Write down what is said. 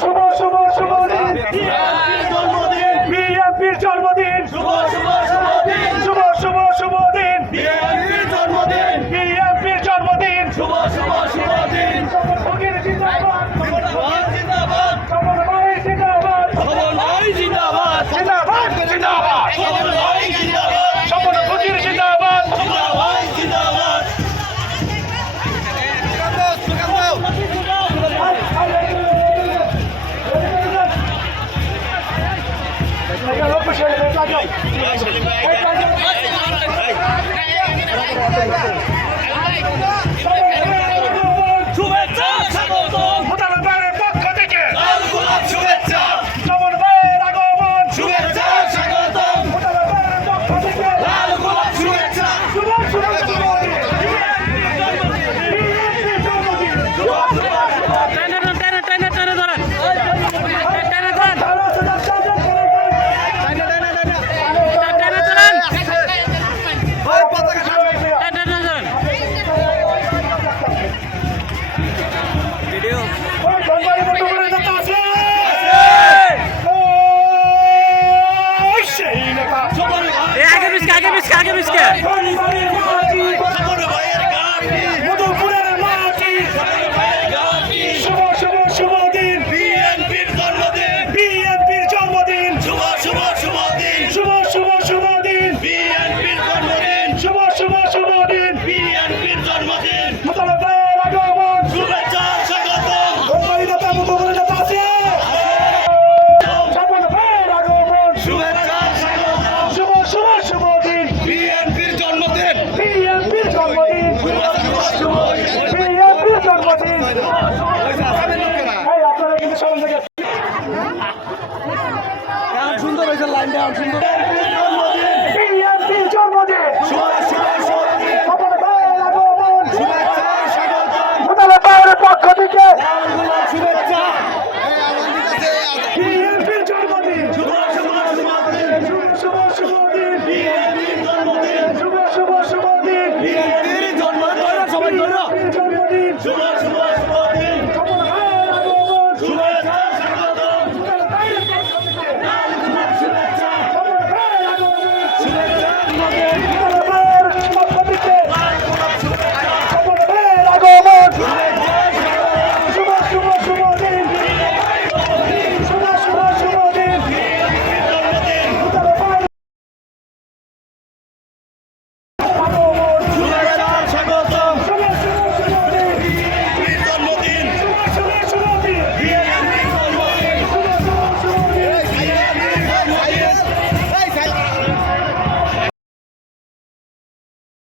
শুভ শুভ শুভ দিন। বিএনপির জন্মদিন। শুভ শুভ শুভ দিন। শুভ শুভ দিন। বিএনপির জন্মদিন। বিএনপির জন্মদিন। শুভ শুভ है সুন্দর হয়েছে লাইনটা সুন্দর পক্ষ থেকে Come on!